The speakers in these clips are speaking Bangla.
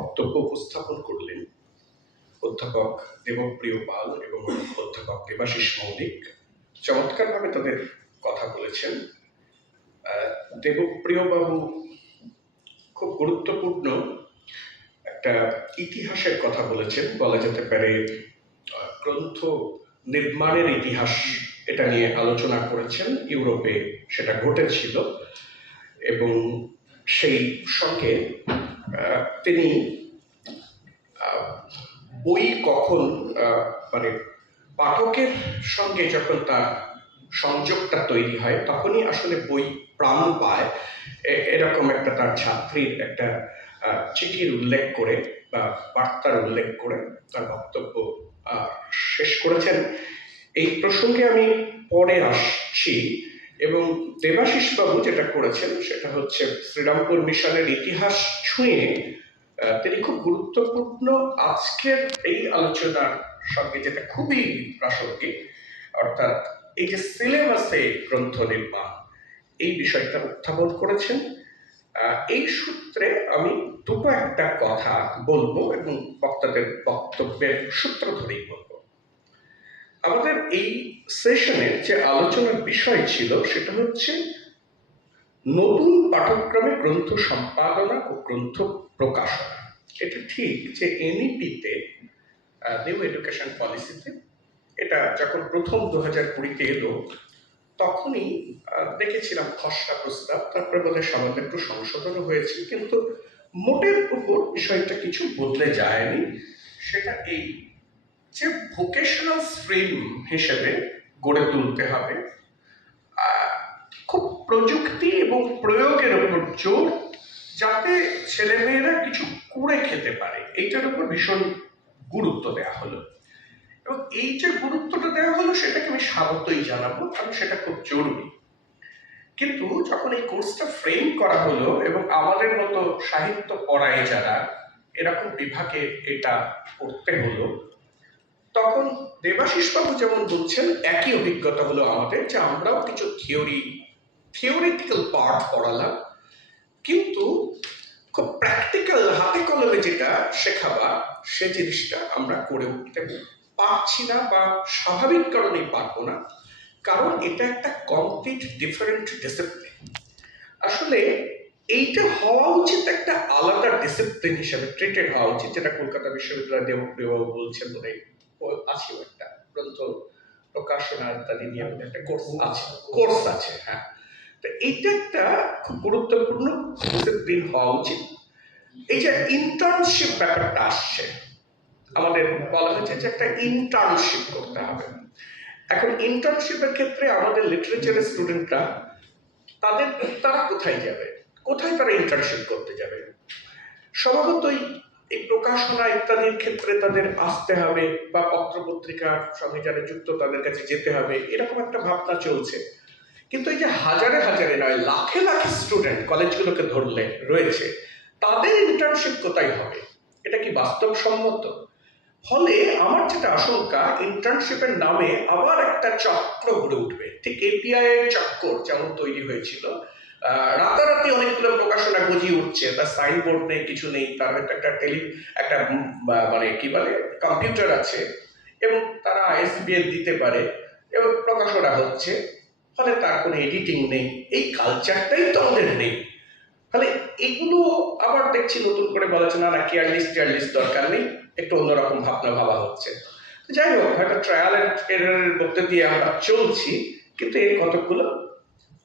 বক্তব্য উপস্থাপন করলেন অধ্যাপক দেবপ্রিয় পাল এবং অধ্যাপক দেবাশিস মৌলিক। চমৎকারভাবে তাদের কথা বলেছেন। আহ, দেবপ্রিয় বাবু খুব গুরুত্বপূর্ণ একটা ইতিহাসের কথা বলেছেন। বলা যেতে পারে গ্রন্থ নির্মাণের ইতিহাস এটা নিয়ে আলোচনা করেছেন। ইউরোপে সেটা ঘটেছিল এবং সেই সঙ্গে তিনি বই কখন মানে পাঠকের সঙ্গে যখন তার সংযোগটা তৈরি হয়, তখনই আসলে বই প্রাণ পায়। এরকম একটা তার ছাত্রীর একটা চিঠির উল্লেখ করে বা বার্তার উল্লেখ করে তার বক্তব্য শেষ করেছেন। এই প্রসঙ্গে আমি পরে আসছি। এবং দেবাশিস বাবু যেটা করেছেন সেটা হচ্ছে শ্রীরামপুর মিশনের ইতিহাস ছুঁয়ে তিনি খুব গুরুত্বপূর্ণ আজকের এই আলোচনার সঙ্গে, যেটা খুবই প্রাসঙ্গিক, অর্থাৎ এই যে সিলেবাসে গ্রন্থ নির্মাণ, এই বিষয়টা উত্থাপন করেছেন। এই সূত্রে আমি দুটো একটা কথা বলব এবং বক্তাদের বক্তব্যের সূত্র ধরেই বলব। আমাদের এই সেশনের যে আলোচনার বিষয় ছিল, সেটা হচ্ছে নতুন পাঠ্যক্রমে গ্রন্থ সম্পাদনা ও গ্রন্থ প্রকাশনা। এটা ঠিক যে এনইপিতে নিউ এডুকেশন পলিসিতে এটা যখন প্রথম দু হাজার কুড়িতে এলো, তখনই দেখেছিলাম খসড়া প্রস্তাব, তারপরে বোধহয় সামান্য একটু সংশোধনও হয়েছে, কিন্তু মোটের উপর বিষয়টা কিছু বদলে যায়নি। সেটা এই যে ভোকেশনাল স্ট্রিম হিসেবে গড়ে তুলতে হবে। খুব প্রযুক্তি এবং প্রয়োগের উপর জোর যাতে ছেলেমেয়েরা কিছু করে খেতে পারে, এইটার উপর ভীষণ গুরুত্ব দেওয়া হলো। এবং এই যে গুরুত্বটা দেওয়া হলো, সেটাকে আমি স্বাগতই জানাব, কারণ সেটা খুব জরুরি। কিন্তু যখন এই কোর্সটা ফ্রেম করা হলো এবং আমাদের মতো সাহিত্য পড়ায় যারা, এরকম বিভাগে এটা করতে হলো তখন দেবাশিস বাবু যেমন বলছেন, একই অভিজ্ঞতা হলো আমাদের, যে আমরাও কিছু থিওরি থিওরিটিক্যাল পার্ট পড়ালাম। কিন্তু খুব প্র্যাকটিক্যাল হাতে কলমে যেটা শেখাবা সে জিনিসটা আমরা করে উঠতে পারছি না বা স্বাভাবিক কারণেই পারব না। কারণ এটা একটা কমপ্লিট ডিফারেন্ট ডিসিপ্লিন আসলে এইটা হওয়া উচিত একটা আলাদা ডিসিপ্লিন হিসেবে ট্রিটেড হওয়া উচিত, যেটা কলকাতা বিশ্ববিদ্যালয় দেবপ্রিয়বাবু বলছেন মনে আছে একটা গ্রন্থ প্রকাশনা ইত্যাদি নিয়ে একটা কোর্স আছে কোর্স আছে হ্যাঁ। তো এইটা একটা খুব গুরুত্বপূর্ণ ডিসিপ্লিন হওয়া উচিত। এই যে ইন্টার্নশিপ ব্যাপারটা আসছে আমাদের বলা হয়েছে যে একটা ইন্টার্নশিপ করতে হবে। এখন ইন্টার্নশিপের ক্ষেত্রে আমাদের লিটারেচারের স্টুডেন্টরা তাদের তারা কোথায় যাবে? কোথায় তারা ইন্টার্নশিপ করতে যাবে? স্বভাবতই এই প্রকাশনা ইত্যাদির ক্ষেত্রে তাদের আসতে হবে বা পত্রপত্রিকার সঙ্গে যারা যুক্ত তাদের কাছে যেতে হবে, এরকম একটা ভাবনা চলছে। কিন্তু এই যে হাজারে হাজারে নয়, লাখে লাখে স্টুডেন্ট কলেজগুলোকে ধরলে রয়েছে, তাদের ইন্টার্নশিপ কোথায় হবে? এটা কি বাস্তবসম্মত? ফলে আমার যেটা আশঙ্কা ইন্টার্নশিপের নামে আবার একটা চক্র গড়ে উঠবে। ঠিক এপিআই এর চক্কর যেমন তৈরি হয়েছিল রাতারাতি অনেকগুলো প্রকাশনা গজিয়ে উঠছে। তার সাইনবোর্ড নেই, কিছু নেই, তার একটা টেলি একটা মানে কি বলে কম্পিউটার আছে এবং তারা আইএসবিএল দিতে পারে এবং প্রকাশনা হচ্ছে। ফলে তার কোনো এডিটিং নেই। এই কালচারটাই তো আমাদের নেই। ফলে এগুলো আবার দেখছি নতুন করে বলা হচ্ছে, না না কেয়ারলিস টেয়ারলিস দরকার নেই। একটু অন্যরকম ভাবনা ভাবা হচ্ছে। যাই হোক, হয়তো ট্রায়াল এররের মধ্যে দিয়ে আমরা চলছি, কিন্তু এর কতগুলো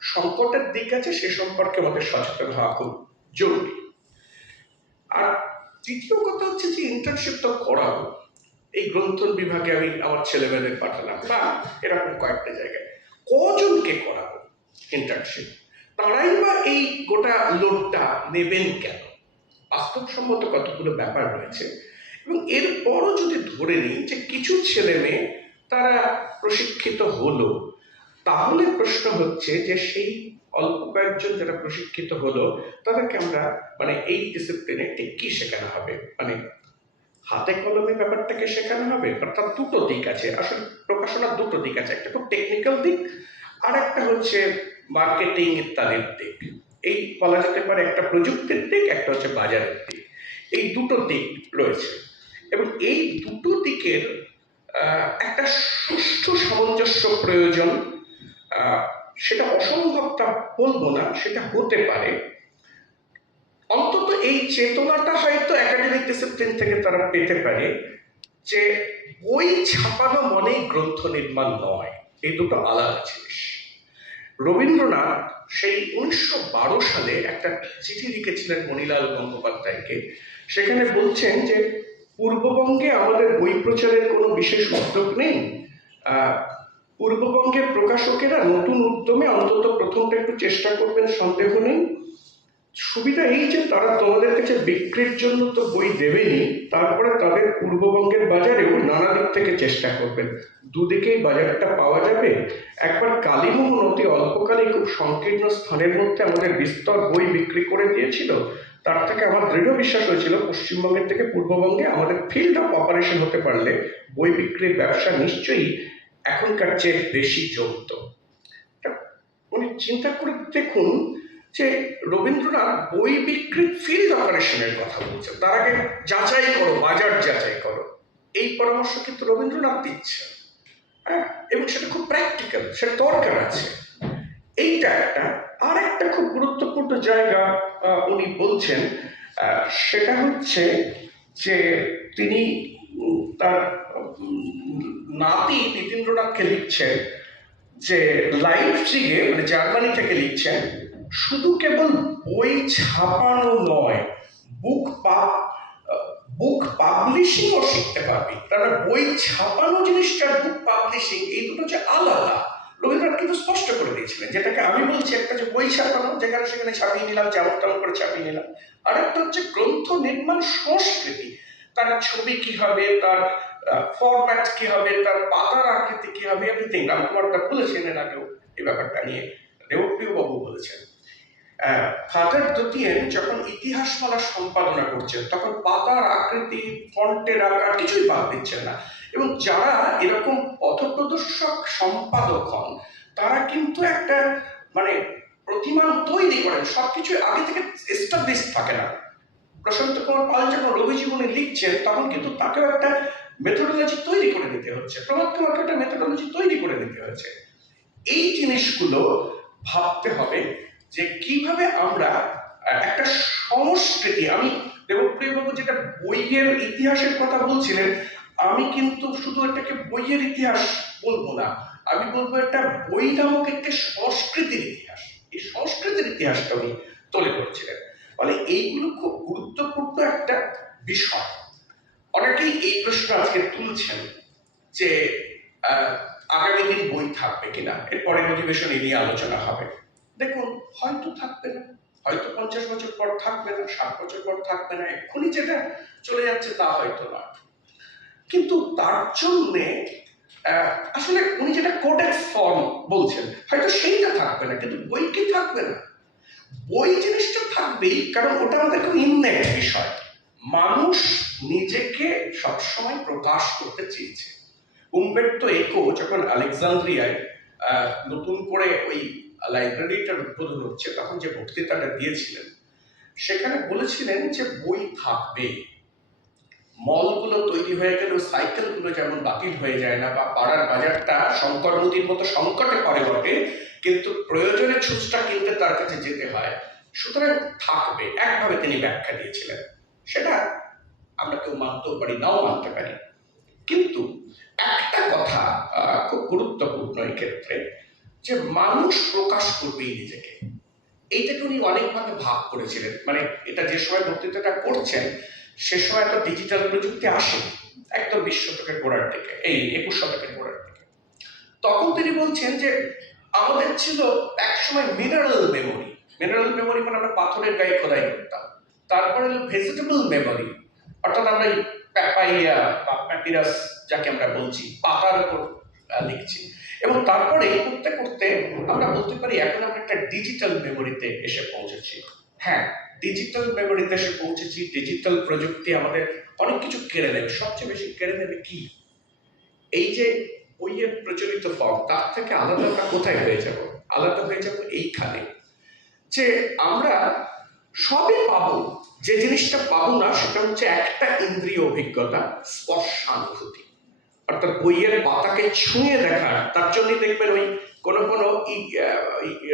সংকটের দিক আছে, সে সম্পর্কে আমাদের সচেতন হওয়া খুব জরুরি। আর দ্বিতীয় কথা হচ্ছে যে ইন্টার্নশিপ তো করাবো। এই গ্রন্থন বিভাগে আমি আমার ছেলেমেয়েদের পাঠালাম বা এরকম কয়েকটা জায়গায়। কজনকে করাবো ইন্টার্নশিপ তারাই বা এই গোটা লোডটা নেবেন কেন? বাস্তবসম্মত কতগুলো ব্যাপার রয়েছে। এবং এরপরও যদি ধরে নিই যে কিছু ছেলে মেয়ে তারা প্রশিক্ষিত হলো তাহলে প্রশ্ন হচ্ছে যে সেই অল্প কয়েকজন যারা প্রশিক্ষিত হলো, তাদেরকে আমরা মানে এই ডিসিপ্লিনে ঠিক কি শেখানো হবে? মানে হাতে কলমে ব্যাপারটাকে শেখানো হবে? অর্থাৎ দুটো দিক আছে। আসলে প্রকাশনার দুটো দিক আছে। একটা খুব টেকনিক্যাল দিক আর একটা হচ্ছে মার্কেটিং ইত্যাদির দিক। এই বলা যেতে পারে একটা প্রযুক্তির দিক, একটা হচ্ছে বাজারের দিক। এই দুটো দিক রয়েছে। এবং এই দুটো দিকের একটা সুষ্ঠু সামঞ্জস্য প্রয়োজন সেটা অসম্ভবটা বলব না, সেটা হতে পারে। অন্তত এই চেতনাটা হয়তো একাডেমিক ডিসিপ্লিন থেকে তারা পেতে পারে যে বই ছাপানো মনেই গ্রন্থ নির্মাণ নয়, এই দুটো আলাদা জিনিস। রবীন্দ্রনাথ সেই উনিশশো বারো সালে একটা চিঠি লিখেছিলেন মণিলাল গঙ্গোপাধ্যায়কে, সেখানে বলছেন যে, পূর্ববঙ্গে আমাদের বই প্রচারের কোনো বিশেষ উদ্যোগ নেই পূর্ববঙ্গের প্রকাশকেরা নতুন উদ্যমে অন্তত প্রথমটা একটু চেষ্টা করবেন, সন্দেহ নেই। সুবিধা এই যে তারা তোমাদের কাছে বিক্রির জন্য তো বই দেবেনি, তারপরে তাদের পূর্ববঙ্গের বাজারেও নানা দিক থেকে চেষ্টা করবেন। দুদিকেই বাজারটা পাওয়া যাবে। একবার কালীমোহন অতি অল্পকালে খুব সংকীর্ণ স্থানের মধ্যে আমাদের বিস্তর বই বিক্রি করে দিয়েছিল। তার থেকে আমার দৃঢ় বিশ্বাস হয়েছিল, পশ্চিমবঙ্গের থেকে পূর্ববঙ্গে আমাদের ফিল্ড অফ অপারেশন হতে পারলে বই বিক্রির ব্যবসা নিশ্চয়ই এখনকার চেয়ে বেশি তা মানে চিন্তা করে দেখুন যে রবীন্দ্রনাথ বই বিক্রির ফিল্ড অপারেশনের কথা বলছেন। তার আগে যাচাই করো, বাজার যাচাই করো। এই পরামর্শ কিন্তু রবীন্দ্রনাথ দিচ্ছে হ্যাঁ এবং সেটা খুব প্র্যাকটিক্যাল সেটা দরকার আছে। এইটা একটা। আর একটা খুব গুরুত্বপূর্ণ জায়গা উনি বলছেন সেটা হচ্ছে যে তিনি তার নাতি নীতিন্দ্রনাথকে লিখছেন যে লাইফজিগে মানে জার্মানি থেকে লিখছেন, শুধু কেবল বই ছাপানো নয়, বুক পা, বুক পাবলিশিংও শিখতে পারবি। কারণ বই ছাপানো জিনিসটা, বুক পাবলিশিং, এই দুটো যে আলাদা, রবীন্দ্রনাথ কিন্তু স্পষ্ট করে দিয়েছিলেন। যেটাকে আমি বলছি একটা যে বই ছাপানো, যেখানে সেখানে ছাপিয়ে নিলাম যেমন তেমন করে ছাপিয়ে নিলাম। আর একটা হচ্ছে গ্রন্থ নির্মাণ সংস্কৃতি। তার ছবি কি হবে? তার ফরম্যাট কি হবে, তার পাতার আকৃতি কি হবে এভরিথিং রামকুমারটা বলেছেন এর আগেও, এই ব্যাপারটা নিয়ে। বাবু বলেছেন। ফাদার দ্বিতীয়ন যখন ইতিহাসমালা সম্পাদনা করছেন, তখন পাতার আকৃতি, ফন্টের আকার কিছুই বাদ দিচ্ছেন না। এবং যারা এরকম পথপ্রদর্শক সম্পাদক হন, তারা কিন্তু একটা মানে প্রতিমান তৈরি করেন। সবকিছু আগে থেকে এস্টাবলিশ থাকে না। প্রশান্ত কুমার পাল যখন রবি জীবনে লিখছেন, তখন কিন্তু তাকেও একটা মেথোডোলজি তৈরি করে দিতে হচ্ছে প্রভাত কুমারকে একটা মেথোডোলজি তৈরি করে নিতে হচ্ছে। এই জিনিসগুলো ভাবতে হবে যে কীভাবে আমরা একটা সংস্কৃতি, আমি দেবপ্রিয় বাবু যেটা বইয়ের ইতিহাসের কথা বলছিলেন, আমি কিন্তু শুধু এটাকে বইয়ের ইতিহাস বলব না, আমি বলব এটা বই নামক একটি সংস্কৃতির ইতিহাস। এই সংস্কৃতির ইতিহাসটা উনি তুলে ধরছিলেন। ফলে এইগুলো খুব গুরুত্বপূর্ণ একটা বিষয়। অনেকেই এই প্রশ্ন আজকে তুলছেন যে আগামী দিন বই থাকবে কিনা? এর পরের অধিবেশন এই নিয়ে আলোচনা হবে। দেখুন, হয়তো থাকবে না। হয়তো পঞ্চাশ বছর পর থাকবে না, ষাট বছর পর থাকবে না, এক্ষুনি যেটা চলে যাচ্ছে তা হয়তো না। কিন্তু তার জন্যে আসলে উনি যেটা কোডেক্স ফর্ম বলছেন, হয়তো সেইটা থাকবে না, কিন্তু বই কি থাকবে না? বই জিনিসটা থাকবেই, কারণ ওটা আমাদের খুব ইননেট বিষয়। মানুষ নিজেকে সবসময় প্রকাশ করতে চেয়েছে। উম্বের্তো একো যখন আলেকজান্দ্রিয়ায় নতুন করে ওই লাইব্রেরিটার উদ্বোধন হচ্ছে, তখন যে বক্তৃতাটা দিয়েছিলেন, সেখানে বলেছিলেন যে বই থাকবে। মলগুলো তৈরি হয়ে গেল সাইকেলগুলো যেমন বাতিল হয়ে যায় না, বা পাড়ার বাজারটা শঙ্কর নদীর মতো সংকটে পড়ে বটে, কিন্তু প্রয়োজনে ছুঁচটা কিনতে তার কাছে যেতে হয়। সুতরাং থাকবে, একভাবে তিনি ব্যাখ্যা দিয়েছিলেন। সেটা আমরা কেউ মানতেও পারি, নাও মানতে পারি। কিন্তু একটা কথা খুব গুরুত্বপূর্ণ এই ক্ষেত্রে, যে মানুষ প্রকাশ করবেই নিজেকে। এইটাকে উনি অনেকভাবে ভাগ করেছিলেন। মানে এটা যে সময় বক্তৃতাটা করছেন, সে সময় একটা ডিজিটাল প্রযুক্তি আসে, একদম বিশ শতকের গোড়ার দিকে, এই একুশ শতকের গোড়ার দিকে। তখন তিনি বলছেন যে, আমাদের ছিল একসময় মিনারেল মেমোরি মিনারেল মেমোরি মানে আমরা পাথরের গায়ে খোদাই করতাম। তারপরে হলো ভেজিটেবল মেমোরি অর্থাৎ আমরা প্যাপাইয়া বা প্যাপিরাস যাকে আমরা বলছি, পাতার উপর লিখছি। এবং তারপরে করতে করতে আমরা বলতে পারি এখন আমরা একটা ডিজিটাল মেমোরিতে এসে পৌঁছেছি। হ্যাঁ ডিজিটাল মেমোরিতে এসে পৌঁছেছি। ডিজিটাল প্রযুক্তি আমাদের অনেক কিছু কেড়ে নেবে। সবচেয়ে বেশি কেড়ে নেবে কি? এই যে বইয়ের প্রচলিত ফর্ম তার থেকে আলাদা আমরা কোথায় হয়ে যাব? আলাদা হয়ে যাব এইখানে। যে আমরা সবই পাবো। যে জিনিসটা পাবো না, সেটা হচ্ছে একটা ইন্দ্রিয় অভিজ্ঞতা, স্পর্শানুভূতি। অর্থাৎ বইয়ের পাতাকে ছুঁয়ে দেখার, তার জন্য দেখবেন ওই কোনো কোনো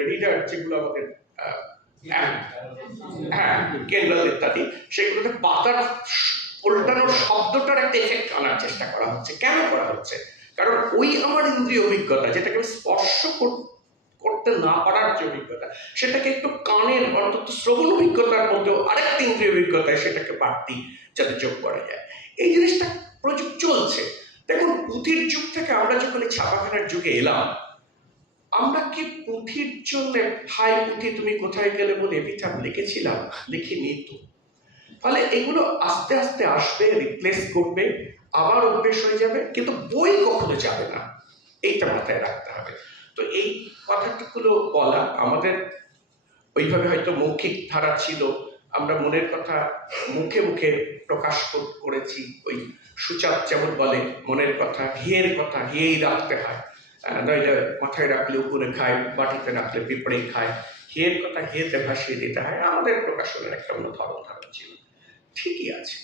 রিডার যেগুলো আমাদের হ্যাঁ ইত্যাদি, সেগুলোতে পাতার উল্টানোর শব্দটার একটা এফেক্ট আনার চেষ্টা করা হচ্ছে। কেন করা হচ্ছে? কারণ ওই আমার ইন্দ্রিয় অভিজ্ঞতা, যেটাকে স্পর্শ কর- করতে না পারার যে অভিজ্ঞতা, সেটাকে একটু কানের, অন্তত শ্রবণ অভিজ্ঞতার মধ্যেও আরেকটা ইন্দ্রিয় অভিজ্ঞতায় সেটাকে বাড়তি যাতে যোগ করা যায়। এই জিনিসটা প্রযুগ চলছে। দেখুন, পুঁথির যুগ থেকে আমরা যখন এই ছাপাখানার যুগে এলাম, আমরা কি পুঁথির জন্য, হাই পুঁথি, তুমি কোথায় গেলে? বলে এপিঠাপ লিখেছিলাম? লিখিনি তো। ফলে এগুলো আস্তে আস্তে আসবে রিপ্লেস করবে, আবার অভ্যেস হয়ে যাবে, কিন্তু বই কখনো যাবে না। এইটা মাথায় রাখতে হবে। তো এই কথাটুকুলো বলা আমাদের ওইভাবে হয়তো মৌখিক ধারা ছিল। আমরা মনের কথা মুখে মুখে প্রকাশ করেছি। ওই সুচাপ যেমন বলে, মনের কথা, ঘিয়ের কথা, ঘিয়েই রাখতে হয়। নইলে মাথায় রাখলে উপরে খায়, বাটিতে রাখলে পিঁপড়ে খায়। ঘিয়ের কথা, ঘিয়েতে ভাসিয়ে দিতে হয়। আমাদের প্রকাশনের একটা অন্য ধরন ধারণ ছিল। ঠিকই আছে।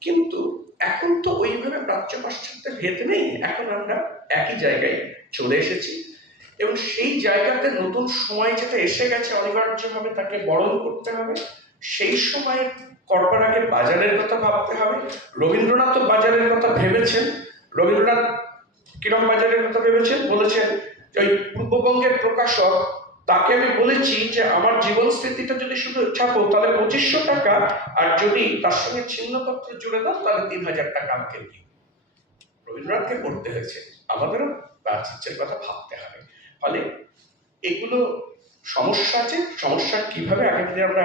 কিন্তু এখন তো ওইভাবে প্রাচ্য পাশ্চাত্যের ভেদ নেই। এখন আমরা একই জায়গায় চলে এসেছি। এবং সেই জায়গাতে নতুন সময় যেটা এসে গেছে অনিবার্যভাবে তাকে বরণ করতে হবে, সেই সময় করবার আগে বাজারের কথা ভাবতে হবে। রবীন্দ্রনাথ বাজারের কথা ভেবেছেন, রবীন্দ্রনাথ কিরম বাজারের কথা ভেবেছেন? বলেছেন যে ওই পূর্ববঙ্গের প্রকাশক, তাকে আমি বলেছি যে আমার জীবন স্মৃতিটা যদি শুধু ছাপো, তাহলে পঁচিশশো টাকা, আর যদি তার সঙ্গে ছিন্নপত্র জুড়ে দাও, তাহলে তিন হাজার টাকা আমাকে দিও। রবীন্দ্রনাথকে পড়তে হয়েছে। আমাদেরও বাচিচ্যের কথা ভাবতে হবে। ফলে এগুলো সমস্যা আছে, সমস্যা কীভাবে আগামী দিনে আমরা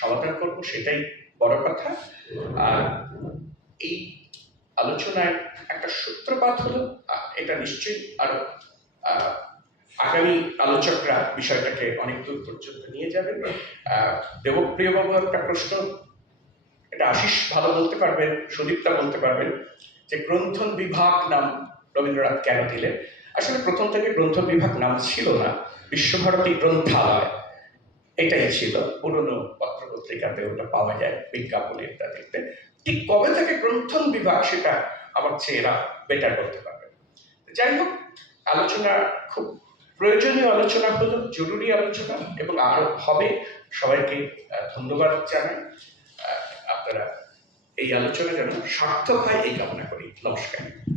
সমাধান করব সেটাই বড় কথা। আর এই আলোচনায় একটা সূত্রপাত হলো এটা নিশ্চয়ই আরও আগামী আলোচকরা বিষয়টাকে অনেক দূর পর্যন্ত নিয়ে যাবেন। দেবপ্রিয় বাবু একটা প্রশ্ন, এটা আশিস ভালো বলতে পারবেন, সুদীপ্তা বলতে পারবেন, যে গ্রন্থন বিভাগ নাম রবীন্দ্রনাথ কেন দিলেন? আসলে প্রথম থেকে গ্রন্থ বিভাগ নাম ছিল না, বিশ্বভারতী গ্রন্থালয়, এটাই ছিল। পুরনো পত্রপত্রিকাতে ওটা পাওয়া যায়, বিজ্ঞাপনে ইত্যাদিতে। ঠিক কবে থেকে গ্রন্থন বিভাগ সেটা আমার চেয়ে এরা বেটার করতে পারবে। যাই হোক, আলোচনা খুব প্রয়োজনীয় আলোচনা হলো, জরুরি আলোচনা এবং আরও হবে। সবাইকে ধন্যবাদ জানাই। আপনারা এই আলোচনা যেন সার্থক হয় এই কামনা করি। নমস্কার।